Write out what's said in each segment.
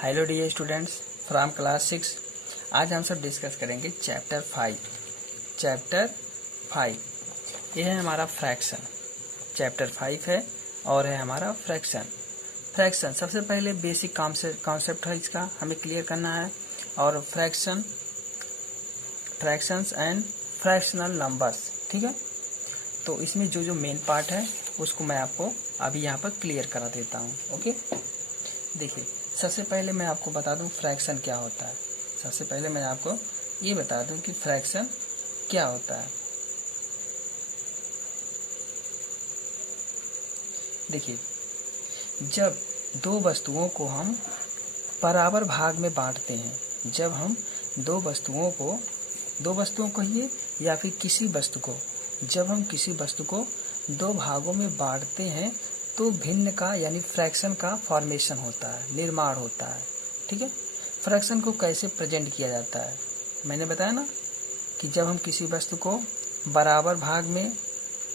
Hello dear students from class 6। आज हम सब डिस्कस करेंगे चैप्टर 5। ये है हमारा फ्रैक्शन। चैप्टर 5 है और है हमारा फ्रैक्शन सबसे पहले बेसिक कॉन्सेप्ट है, इसका हमें क्लियर करना है। और फ्रैक्शंस एंड फ्रैक्शनल नंबर्स, ठीक है। तो इसमें जो मेन पार्ट है उसको मैं आपको अभी यहाँ पर क्लियर करा देता हूँ। ओके, देखिए सबसे पहले मैं आपको बता दूं फ्रैक्शन क्या होता है। सबसे पहले मैं आपको ये बता दूं कि फ्रैक्शन क्या होता है। देखिए, जब दो वस्तुओं को हम बराबर भाग में बांटते हैं, जब हम दो वस्तुओं को ही या फिर किसी वस्तु को, जब हम किसी वस्तु को दो भागों में बांटते हैं तो भिन्न का यानी फ्रैक्शन का फॉर्मेशन होता है, निर्माण होता है, ठीक है। फ्रैक्शन को कैसे प्रेजेंट किया जाता है, मैंने बताया ना कि जब हम किसी वस्तु को बराबर भाग में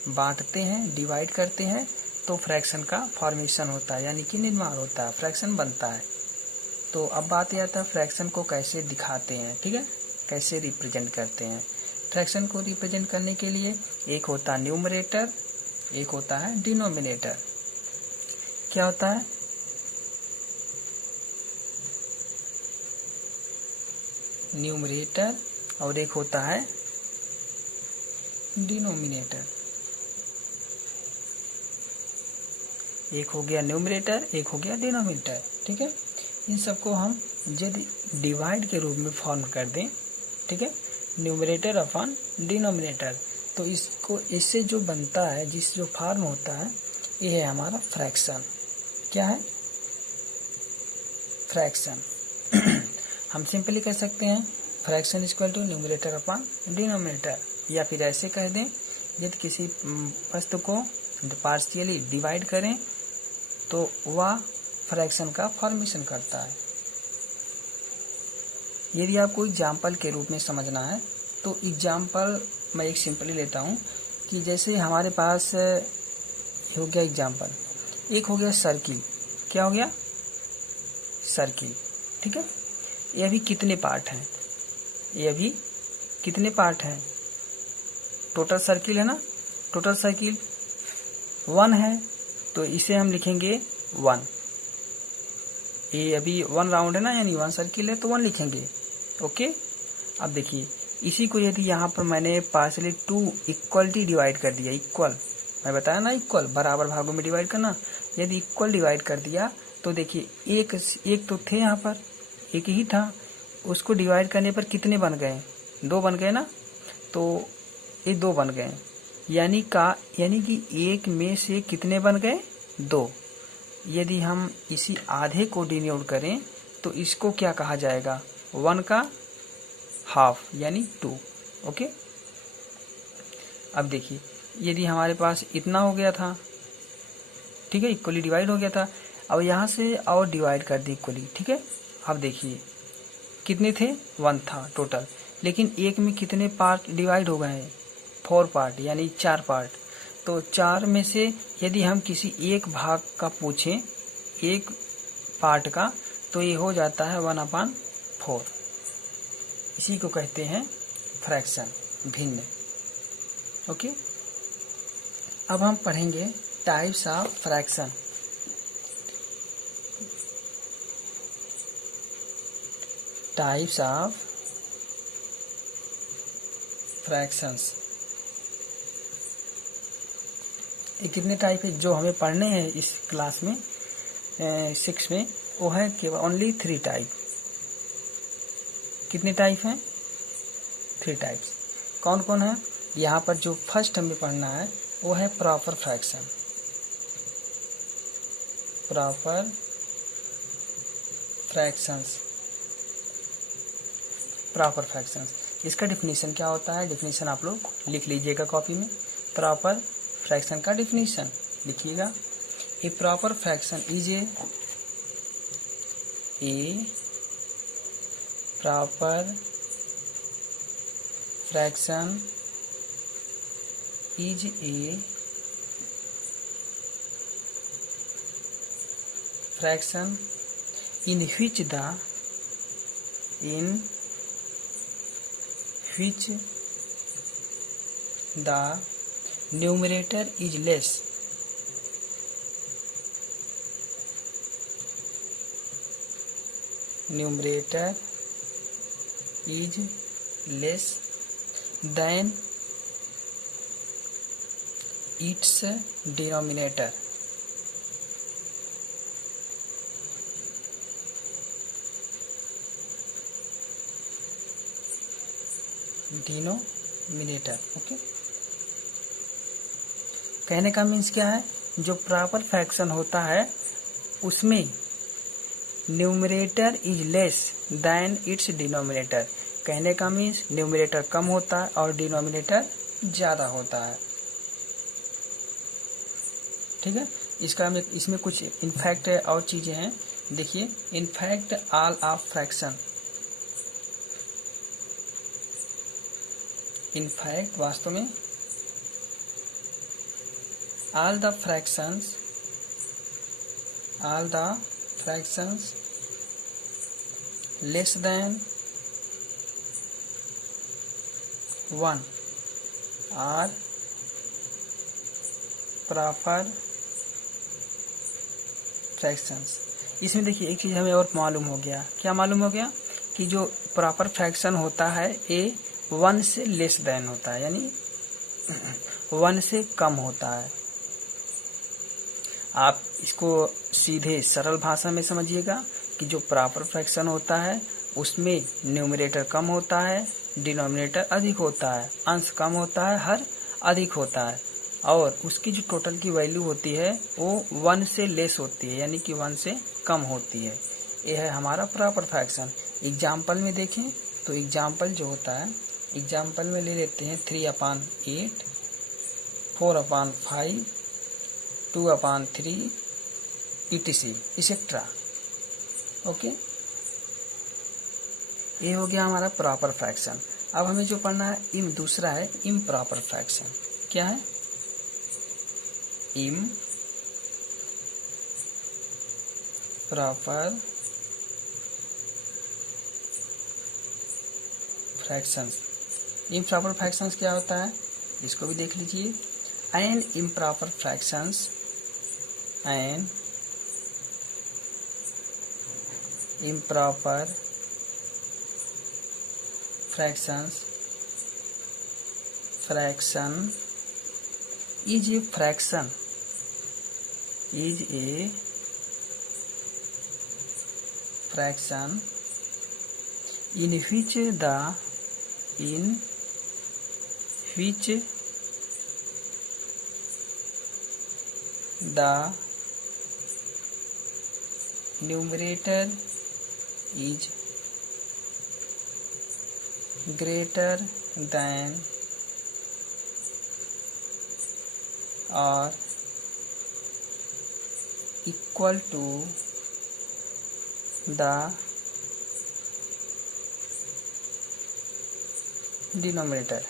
बांटते हैं, डिवाइड करते हैं, तो फ्रैक्शन का फॉर्मेशन होता है यानी कि निर्माण होता है, फ्रैक्शन बनता है। तो अब बात यह आता है फ्रैक्शन को कैसे दिखाते हैं, ठीक है, कैसे रिप्रेजेंट करते हैं। फ्रैक्शन को रिप्रेजेंट करने के लिए एक होता है न्यूमरेटर, एक होता है डिनोमिनेटर। क्या होता है? न्यूमरेटर और एक होता है डिनोमिनेटर। एक हो गया न्यूमरेटर, एक हो गया डिनोमिनेटर, ठीक है। इन सबको हम यदि डिवाइड के रूप में फॉर्म कर दें, ठीक है, न्यूमरेटर अपॉन डिनोमिनेटर, तो इससे जो बनता है, जो फॉर्म होता है, ये है हमारा फ्रैक्शन। क्या है? फ्रैक्शन। हम सिंपली कह सकते हैं fraction equal to numerator upon denominator, या फिर ऐसे कह दें यदि किसी वस्तु को पार्शियली डिवाइड करें तो वह फ्रैक्शन का फॉर्मेशन करता है। यदि आपको एग्जाम्पल के रूप में समझना है तो एग्जाम्पल मैं एक सिंपली लेता हूँ कि जैसे हमारे पास हो गया एग्जाम्पल, एक हो गया सर्किल। क्या हो गया? सर्किल, ठीक है। ये अभी कितने पार्ट हैं? ये अभी कितने पार्ट हैं? टोटल सर्किल है ना, टोटल सर्किल 1 है, तो इसे हम लिखेंगे 1। ये अभी 1 राउंड है ना, यानी 1 सर्किल है तो 1 लिखेंगे। ओके, अब देखिए इसी को यदि यहाँ पर मैंने पार्शियली 2 इक्वलिटी डिवाइड कर दिया, इक्वल, मैं बताया ना इक्वल बराबर भागों में डिवाइड करना, यदि इक्वल डिवाइड कर दिया तो देखिए एक तो थे यहाँ पर, एक ही था, उसको डिवाइड करने पर कितने बन गए? 2 बन गए ना, तो ये 2 बन गए, यानी कि एक में से कितने बन गए? 2। यदि हम इसी आधे को डिनोट करें तो इसको क्या कहा जाएगा? 1 का हाफ यानी 2। ओके, अब देखिए यदि हमारे पास इतना हो गया था, ठीक है, इक्वली डिवाइड हो गया था, अब यहाँ से और डिवाइड कर दी इक्वली, ठीक है। अब देखिए कितने थे? 1 था टोटल, लेकिन एक में कितने पार्ट डिवाइड हो गए हैं? 4 पार्ट यानी 4 पार्ट। तो 4 में से यदि हम किसी एक भाग का पूछें, एक पार्ट का, तो ये हो जाता है 1/4। इसी को कहते हैं फ्रैक्शन, भिन्न। ओके, अब हम पढ़ेंगे types of fraction. Types of fractions. ये कितने टाइप है जो हमें पढ़ने हैं इस क्लास में 6 में? वो है केवल ओनली 3 टाइप। कितने टाइप हैं? 3 टाइप्स। कौन कौन है? यहाँ पर जो फर्स्ट हमें पढ़ना है वो है proper fraction. Proper fractions, proper fractions, इसका डिफिनीशन क्या होता है? डिफिनीशन आप लोग लिख लीजिएगा कॉपी में। प्रॉपर फ्रैक्शन का डिफिनीशन लिखिएगा। A proper fraction is a proper fraction is a fraction in which the numerator is less than its denominator. Okay. कहने का मीन्स क्या है, जो प्रॉपर फ्रैक्शन होता है उसमें numerator is less than it's denominator. कहने का मीन्स न्यूमरेटर कम होता है और डिनोमिनेटर ज्यादा होता है। ठीक है, इसमें कुछ इनफैक्ट और चीजें हैं। देखिए, in fact all of fraction, in fact वास्तव में all the fractions less than 1 are proper fractions। इसमें देखिए एक चीज हमें और मालूम हो गया। क्या मालूम हो गया? कि जो प्रॉपर फ्रैक्शन होता है ये 1 से लेस देन होता है, यानी 1 से कम होता है। आप इसको सीधे सरल भाषा में समझिएगा कि जो प्रॉपर फ्रैक्शन होता है उसमें न्यूमरेटर कम होता है, डिनोमिनेटर अधिक होता है, अंश कम होता है, हर अधिक होता है, और उसकी जो टोटल की वैल्यू होती है वो 1 से लेस होती है, यानी कि 1 से कम होती है। यह है हमारा प्रॉपर फ्रैक्शन। एग्जाम्पल में देखें तो एग्जाम्पल जो होता है, एग्जाम्पल में ले लेते हैं 3/8, 4/5, 2/3 etc एक्सेट्रा। ओके, ये हो गया हमारा प्रॉपर फ्रैक्शन। अब हमें जो पढ़ना है दूसरा है इम्प्रॉपर फ्रैक्शन। क्या है? Improper fractions. इम्प्रॉपर फ्रैक्शंस क्या होता है इसको भी देख लीजिए। An improper fractions, an improper fraction is a fraction in which the numerator is greater than or equal to the denominator।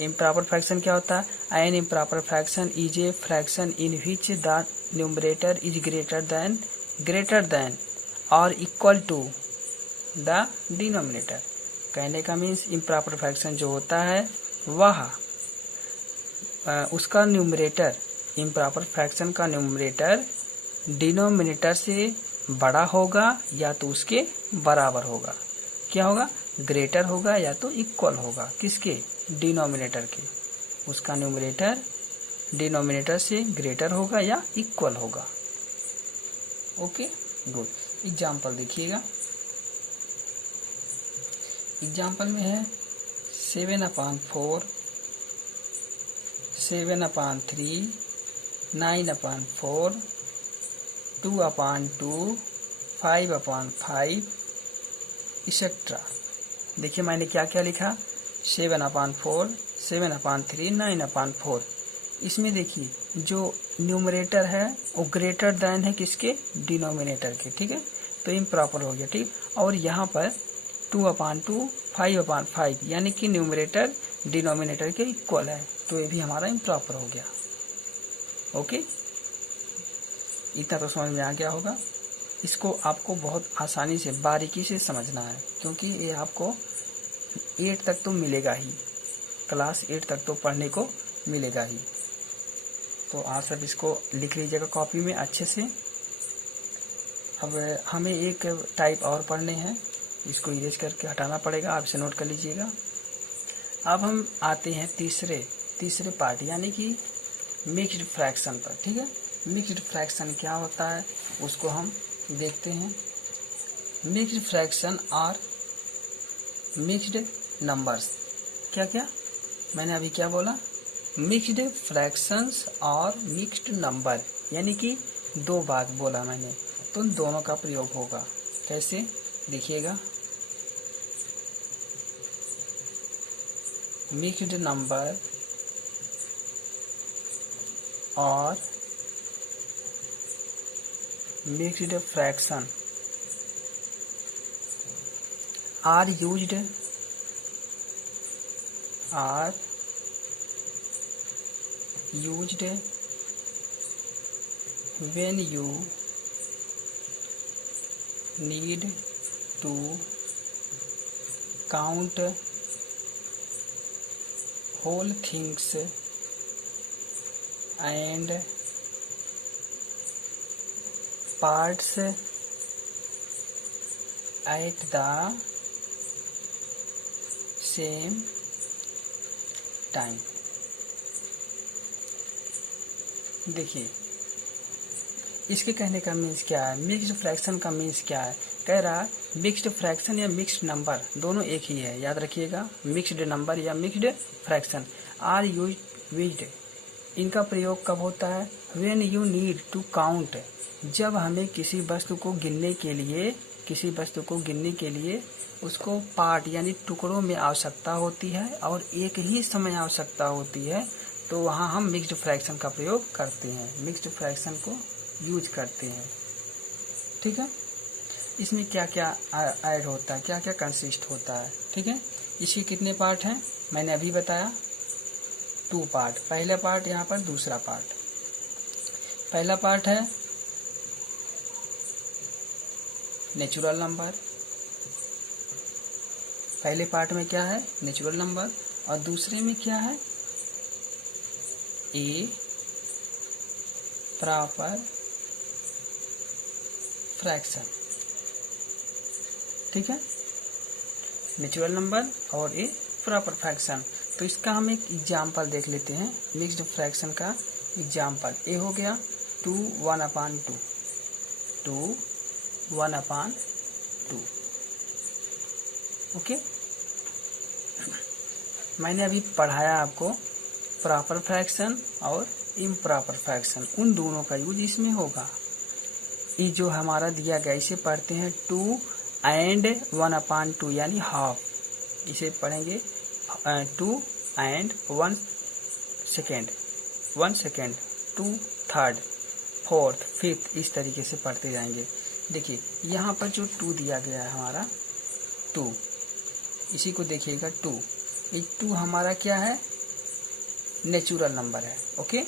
Improper fraction क्या होता है? An improper fraction is a fraction in which the numerator is greater than और equal to the denominator. कहने का means improper fraction जो होता है वह उसका न्यूमरेटर, इम्प्रॉपर फ्रैक्शन का न्यूमरेटर डिनोमिनेटर से बड़ा होगा या तो उसके बराबर होगा। क्या होगा? ग्रेटर होगा या तो इक्वल होगा। किसके? डिनोमिनेटर के। उसका न्यूमरेटर डिनोमिनेटर से ग्रेटर होगा या इक्वल होगा। Okay, good. एग्जाम्पल देखिएगा। एग्जाम्पल में है 7/4, 7/3, 9/4, 2/2, 5/5 एक्सेट्रा। देखिए मैंने क्या क्या लिखा, 7/4, 7/3, 9/4। इसमें देखिए जो न्यूमरेटर है वो ग्रेटर देन है किसके? डिनोमिनेटर के। ठीक है, तो इम्प्रॉपर हो गया। ठीक, और यहाँ पर 2/2, 5/5 यानी कि न्यूमरेटर डिनोमिनेटर के इक्वल है, तो ये भी हमारा इम्प्रॉपर हो गया। ओके, इतना तो समझ में आ गया होगा। इसको आपको बहुत आसानी से बारीकी से समझना है, क्योंकि ये आपको 8 तक तो मिलेगा ही, क्लास 8 तक तो पढ़ने को मिलेगा ही। तो आप सब इसको लिख लीजिएगा कॉपी में अच्छे से। अब हमें एक टाइप और पढ़ने हैं, इसको इरेज करके हटाना पड़ेगा, आप इसे नोट कर लीजिएगा। अब हम आते हैं तीसरे पार्ट यानी कि मिक्स्ड फ्रैक्शन पर। ठीक है, मिक्स्ड फ्रैक्शन क्या होता है उसको हम देखते हैं। Mixed fraction or mixed numbers. क्या क्या मैंने अभी क्या बोला? मिक्स्ड फ्रैक्शंस और मिक्स्ड नंबर, यानी कि दो बात बोला मैंने, तो उन दोनों का प्रयोग होगा। कैसे देखिएगा, मिक्स्ड नंबर और mixed fraction are used when you need to count whole things and parts at the same time. देखिए इसके कहने का मीन्स क्या है, मिक्स्ड फ्रैक्शन का मीन्स क्या है। कह रहा है मिक्स्ड फ्रैक्शन या मिक्स्ड नंबर दोनों एक ही है, याद रखिएगा। मिक्स्ड नंबर या मिक्स्ड फ्रैक्शन आर यूज्ड, इनका प्रयोग कब होता है? When you need to count, जब हमें किसी वस्तु को गिनने के लिए उसको पार्ट यानी टुकड़ों में आवश्यकता होती है और एक ही समय आवश्यकता होती है, तो वहाँ हम मिक्स्ड फ्रैक्शन का प्रयोग करते हैं, मिक्स्ड फ्रैक्शन को यूज करते हैं। ठीक है, इसमें क्या क्या ऐड होता है, क्या क्या कंसिस्ट होता है। ठीक है, इसके कितने पार्ट हैं मैंने अभी बताया, 2 पार्ट। पहला पार्ट यहाँ पर, दूसरा पार्ट। पहला पार्ट है नेचुरल नंबर, पहले पार्ट में क्या है? नेचुरल नंबर, और दूसरे में क्या है? ए प्रॉपर फ्रैक्शन। ठीक है, नेचुरल नंबर और ए प्रॉपर फ्रैक्शन। तो इसका हम एक एग्जाम्पल देख लेते हैं, मिक्स्ड फ्रैक्शन का एग्जाम्पल। ए हो गया 2 1/2, 2 1/2। ओके, मैंने अभी पढ़ाया आपको प्रॉपर फ्रैक्शन और इम्प्रॉपर फ्रैक्शन, उन दोनों का यूज इसमें होगा। ये जो हमारा दिया गया इसे पढ़ते हैं 2 and 1/2 यानी हाफ। इसे पढ़ेंगे 2 and 1 second, 1 second, 2 third, 4th, 5th, इस तरीके से पढ़ते जाएंगे। देखिए यहाँ पर जो 2 दिया गया है हमारा 2, इसी को देखिएगा 2, ये 2 हमारा क्या है? नेचुरल नंबर है। Okay,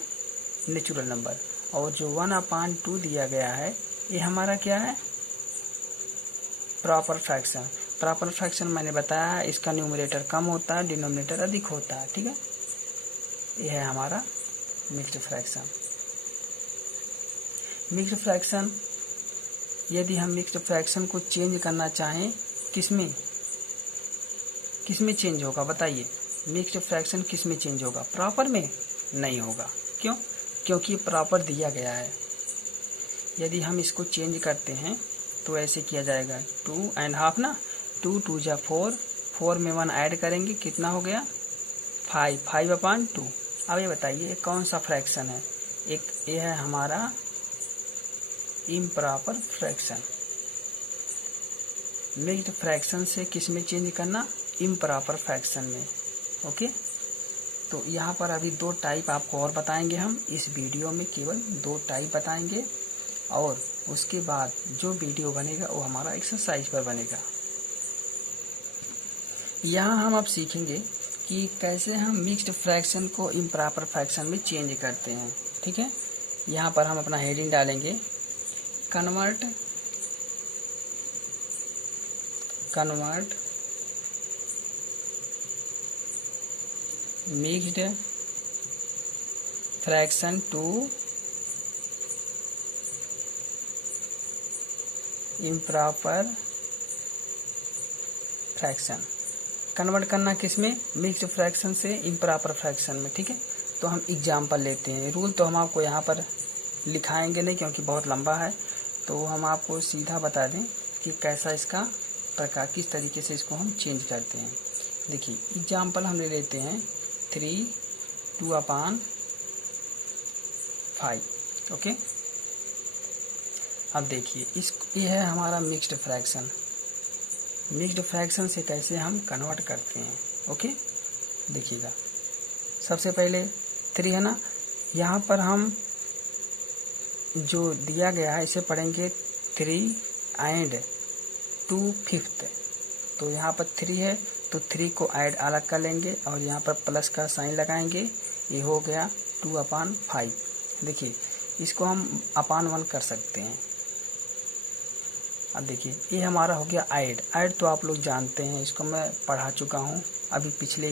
natural number. और जो 1/2 दिया गया है ये हमारा क्या है? Proper fraction. प्रॉपर फ्रैक्शन मैंने बताया है इसका न्यूमरेटर कम होता है, डिनोमिनेटर अधिक होता है। ठीक है, ये है हमारा मिक्स्ड फ्रैक्शन। मिक्स्ड फ्रैक्शन, यदि हम मिक्स्ड फ्रैक्शन को चेंज करना चाहें, किसमें चेंज होगा बताइए? मिक्स्ड फ्रैक्शन किस में चेंज होगा? प्रॉपर में नहीं होगा। क्यों? क्योंकि प्रॉपर दिया गया है। यदि हम इसको चेंज करते हैं तो ऐसे किया जाएगा 2.5 ना, 2 2 जा 4, 4 में 1 ऐड करेंगे, कितना हो गया? 5, 5/2। अब ये बताइए कौन सा फ्रैक्शन है? एक ये है हमारा इम्प्रॉपर फ्रैक्शन। मिक्स्ड फ्रैक्शन से किस में चेंज करना? इम्प्रॉपर फ्रैक्शन में। ओके, तो यहाँ पर अभी 2 टाइप आपको और बताएंगे हम इस वीडियो में, केवल 2 टाइप बताएंगे, और उसके बाद जो वीडियो बनेगा वो हमारा एक्सरसाइज पर बनेगा। यहाँ हम अब सीखेंगे कि कैसे हम मिक्स्ड फ्रैक्शन को इम्प्रॉपर फ्रैक्शन में चेंज करते हैं। ठीक है, यहाँ पर हम अपना हेडिंग डालेंगे, convert convert mixed fraction to improper fraction. Convert करना किसमें? मिक्स्ड फ्रैक्शन से इम्प्रॉपर फ्रैक्शन में। ठीक है, तो हम एग्जाम्पल लेते हैं। रूल तो हम आपको यहाँ पर लिखाएंगे नहीं क्योंकि बहुत लंबा है, तो हम आपको सीधा बता दें कि कैसा इसका प्रकार, किस तरीके से इसको हम चेंज करते हैं। देखिए एग्जाम्पल हम ले लेते हैं 3 2/5। ओके, अब देखिए ये है हमारा मिक्स्ड फ्रैक्शन। मिक्स्ड फ्रैक्शन से कैसे हम कन्वर्ट करते हैं। ओके, देखिएगा सबसे पहले 3 है ना, यहाँ पर हम जो दिया गया है इसे पढ़ेंगे 3 and 2/5। तो यहाँ पर 3 है तो 3 को ऐड अलग कर लेंगे और यहाँ पर प्लस का साइन लगाएंगे, ये हो गया 2/5। देखिए इसको हम अपान 1 कर सकते हैं। अब देखिए ये हमारा हो गया ऐड तो आप लोग जानते हैं, इसको मैं पढ़ा चुका हूँ अभी पिछले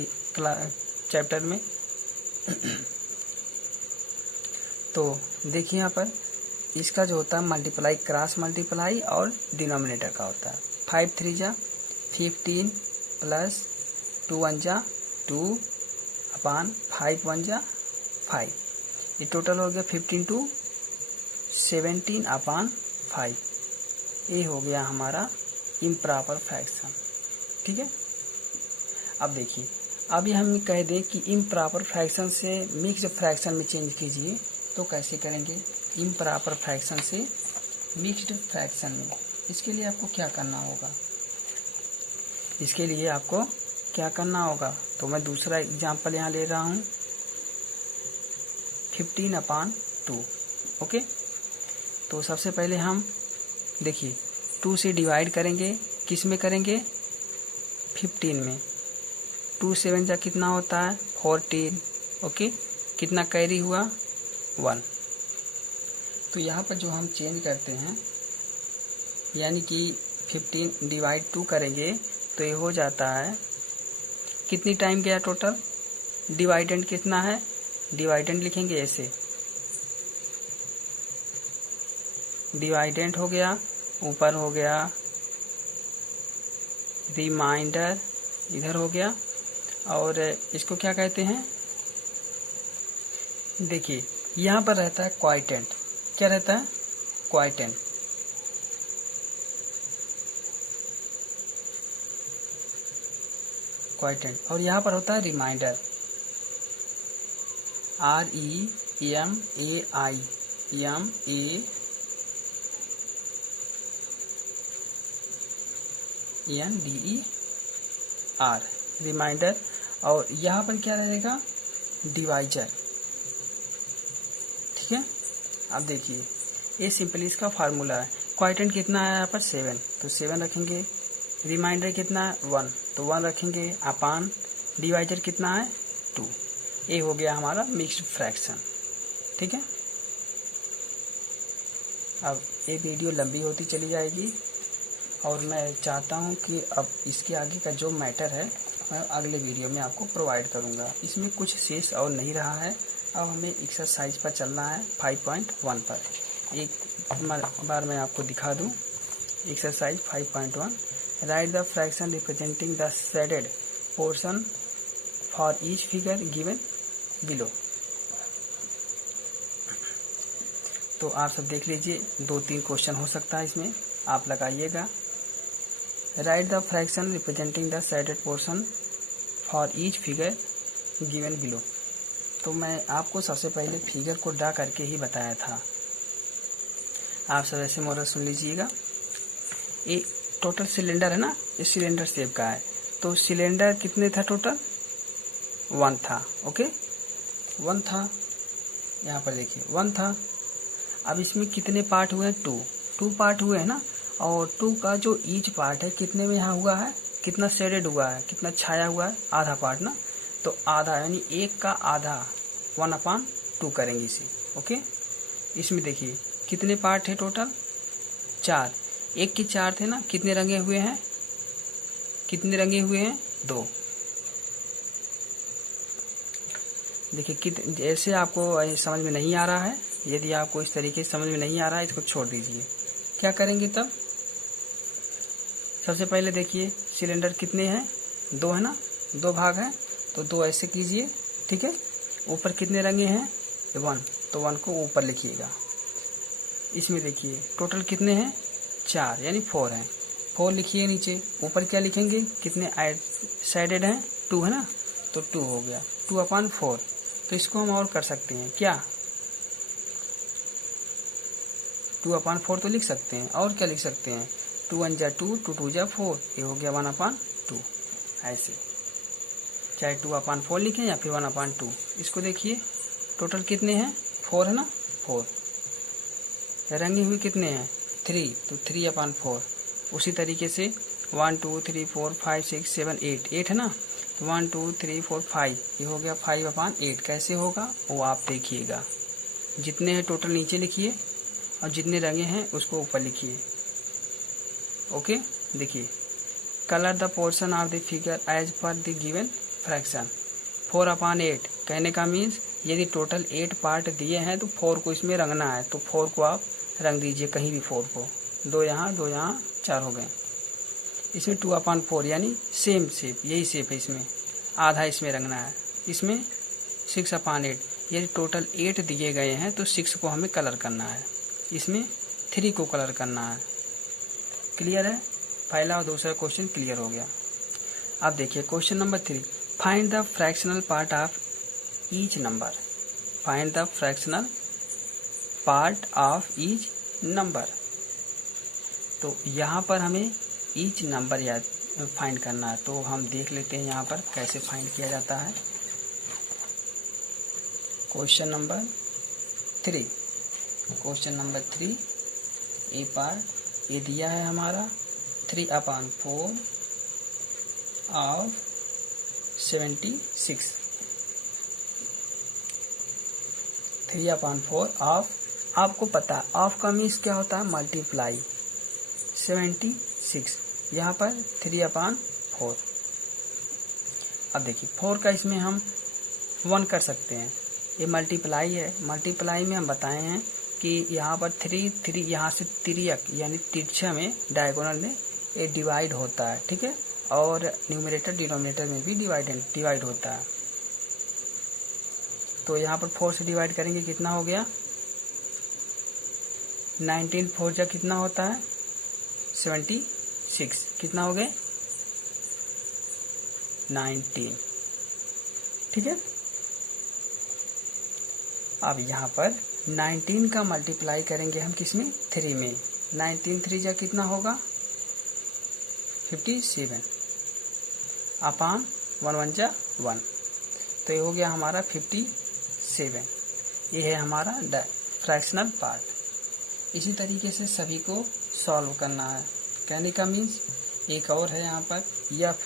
चैप्टर में। तो देखिए यहाँ पर इसका जो होता है मल्टीप्लाई, क्रॉस मल्टीप्लाई और डिनोमिनेटर का होता है। 5 3 जा 15 प्लस 2 1 जा 2 अपान 5 1 जा 5, ये टोटल हो गया 15 to 17/5। ये हो गया हमारा इम्प्रॉपर फ्रैक्शन। ठीक है, अब देखिए अभी हम कह दें कि इम्प्रॉपर फ्रैक्शन से मिक्स्ड फ्रैक्शन में चेंज कीजिए, तो कैसे करेंगे? इम्प्रॉपर फ्रैक्शन से मिक्स्ड फ्रैक्शन में। इसके लिए आपको क्या करना होगा? इसके लिए आपको क्या करना होगा, तो मैं दूसरा एग्जांपल यहाँ ले रहा हूँ 15/2। ओके, तो सबसे पहले हम देखिए 2 से डिवाइड करेंगे, किस में करेंगे? 15 में। 2 7 जा कितना होता है? 14। ओके, कितना कैरी हुआ? 1। तो यहाँ पर जो हम चेंज करते हैं, यानी कि 15 डिवाइड 2 करेंगे तो ये हो जाता है, कितनी टाइम गया टोटल? डिवाइडेंड कितना है? डिवाइडेंड लिखेंगे ऐसे, डिवाइडेंड हो गया, ऊपर हो गया रिमाइंडर, इधर हो गया, और इसको क्या कहते हैं? देखिए यहाँ पर रहता है क्वाइटेंट। क्या रहता है? क्वाइटेंट। क्वाइटेंट, और यहाँ पर होता है रिमाइंडर, REMAINDER, रिमाइंडर। और यहाँ पर क्या रहेगा? डिवाइजर। ठीक है, अब देखिए ये सिंपली इसका फार्मूला है। क्वाइटेंट कितना है यहाँ पर? 7, तो 7 रखेंगे। रिमाइंडर कितना है? 1, तो 1 रखेंगे, अपान डिवाइजर कितना है? 2। ये हो गया हमारा मिक्स्ड फ्रैक्शन। ठीक है, अब ये वीडियो लंबी होती चली जाएगी और मैं चाहता हूँ कि अब इसके आगे का जो मैटर है मैं अगले वीडियो में आपको प्रोवाइड करूँगा। इसमें कुछ शेष और नहीं रहा है। अब हमें एक्सरसाइज पर चलना है 5.1 पर। एक बार मैं आपको दिखा दूँ exercise 5.1। Right the fraction representing the shaded portion for each figure given below. तो आप सब देख लीजिए, 2-3 क्वेश्चन हो सकता है इसमें, आप लगाइएगा। Right the fraction representing the shaded portion for each figure given below. तो मैं आपको सबसे पहले फिगर को ड्रा करके ही बताया था। आप सब ऐसे मॉडल सुन लीजिएगा। ये टोटल सिलेंडर है ना, इस सिलेंडर शेप का है, तो सिलेंडर कितने था टोटल? 1 था। ओके, 1 था, यहाँ पर देखिए 1 था। अब इसमें कितने पार्ट हुए? 2 पार्ट हुए हैं ना, और 2 का जो ईच पार्ट है कितने में यहाँ हुआ है? कितना शेडेड हुआ है, कितना छाया हुआ है? आधा पार्ट ना, तो आधा यानी 1 का आधा 1/2 करेंगे इसे। ओके, इसमें देखिए कितने पार्ट है टोटल? 4। 1 के 4 थे ना, कितने रंगे हुए हैं? कितने रंगे हुए हैं? 2। देखिए ऐसे आपको समझ में नहीं आ रहा है, यदि आपको इस तरीके से समझ में नहीं आ रहा है इसको छोड़ दीजिए। क्या करेंगे तब? सबसे पहले देखिए सिलेंडर कितने हैं? 2 है ना, 2 भाग हैं, तो 2 ऐसे कीजिए, ठीक है। ऊपर कितने रंगे हैं? 1, तो 1 को ऊपर लिखिएगा। इसमें देखिए टोटल कितने हैं? 4 यानी 4 हैं, 4 लिखिए नीचे। ऊपर क्या लिखेंगे? कितने साइडेड हैं? 2 है ना, तो 2 हो गया, 2/4। तो इसको हम और कर सकते हैं क्या? 2/4 तो लिख सकते हैं, और क्या लिख सकते हैं? 2 1 जा 2, 2 2 जा 4, ये हो गया 1/2। ऐसे चाहे 2/4 लिखें या फिर 1/2। इसको देखिए टोटल कितने हैं? 4 है ना, 4। रंगे हुए कितने हैं? 3, तो 3/4। उसी तरीके से 1 2 3 4 5 6 7 8 है ना, तो 1 2 3 4 5, ये हो गया 5/8। कैसे होगा वो आप देखिएगा। जितने हैं टोटल नीचे लिखिए और जितने रंगे हैं उसको ऊपर लिखिए। ओके, देखिए colour the portion of the figure as per the given fraction. 4/8 कहने का मीन्स यदि टोटल 8 पार्ट दिए हैं तो 4 को इसमें रंगना है, तो 4 को आप रंग दीजिए कहीं भी 4 को। 2 यहाँ 2 यहाँ 4 हो गए। इसमें 2/4 यानी सेम शेप, यही शेप है, इसमें आधा इसमें रंगना है। इसमें 6/8 यदि टोटल 8 दिए गए हैं तो 6 को हमें कलर करना है, इसमें 3 को कलर करना है। क्लियर है? पहला और दूसरा क्वेश्चन क्लियर हो गया। अब देखिए question number 3, find the fractional part of each number. Find the fractional part of each number. तो यहाँ पर हमें ईच नंबर याद फाइंड करना है, तो हम देख लेते हैं यहाँ पर कैसे फाइंड किया जाता है। क्वेश्चन नंबर 3, क्वेश्चन नंबर 3 ए पार्ट ये दिया है हमारा 3/4 ऑफ 76। 3/4 ऑफ, आपको पता ऑफ का मीन्स क्या होता है? मल्टीप्लाई। 76 यहाँ पर 3/4। अब देखिए 4 का इसमें हम 1 कर सकते हैं, ये मल्टीप्लाई है। मल्टीप्लाई में हम बताए हैं कि यहाँ पर 3 यहाँ से तिर्यक यानी तिरछा में डायगोनल में ये डिवाइड होता है, ठीक है। और न्यूमरेटर डिनोमिनेटर में भी डिवाइड होता है। तो यहाँ पर 4 से डिवाइड करेंगे, कितना हो गया? 19 4 जा कितना होता है? 76। कितना हो गए? 19, ठीक है। अब यहाँ पर 19 का मल्टीप्लाई करेंगे हम किसमें? 3 में। 19 3 जा कितना होगा? 57 अपान 1 1 जा 1, तो ये हो गया हमारा 57। ये है हमारा फ्रैक्शनल पार्ट। इसी तरीके से सभी को सॉल्व करना है। कहने का मीन्स एक और है यहाँ पर यफ,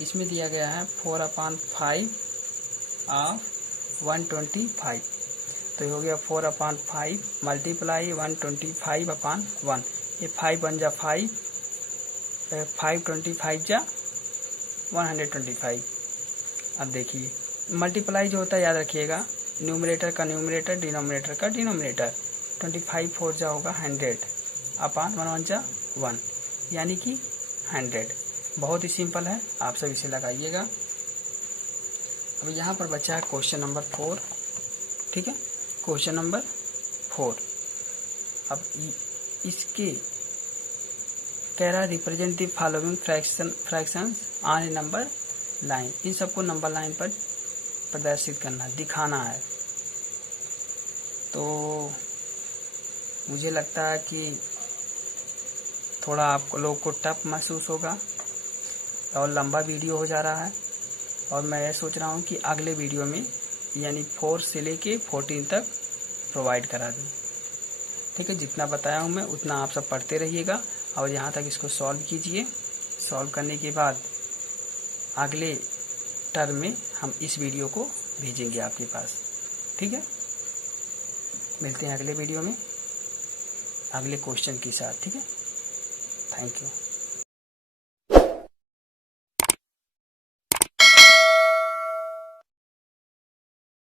इसमें दिया गया है 4/5 ऑफ 125, तो ये हो गया 4/5 मल्टीप्लाई 125/1। ये 5 1 जा 5, 525 जा 125। अब देखिए मल्टीप्लाई जो होता है याद रखिएगा, न्यूमरेटर का न्यूमरेटर, डिनोमिनेटर का डिनोमिनेटर। 25 4 जा होगा 100 अपान 1 1 जा 1, यानी कि 100। बहुत ही सिंपल है, आप सब इसे लगाइएगा। अब यहाँ पर बचा है क्वेश्चन नंबर 4, ठीक है। क्वेश्चन नंबर 4, अब इसके कह रहा है represent the following fractions on a number line. इन सबको नंबर लाइन पर प्रदर्शित करना, दिखाना है। तो मुझे लगता है कि थोड़ा आप लोग को टफ महसूस होगा और लंबा वीडियो हो जा रहा है, और मैं सोच रहा हूँ कि अगले वीडियो में यानी 4 से लेके 14 तक प्रोवाइड करा दूँ, ठीक है। जितना बताया हूँ मैं उतना आप सब पढ़ते रहिएगा और यहाँ तक इसको सॉल्व कीजिए। सॉल्व करने के बाद अगले टर्म में हम इस वीडियो को भेजेंगे आपके पास, ठीक है। मिलते हैं अगले वीडियो में अगले क्वेश्चन के साथ, ठीक है। Thank you.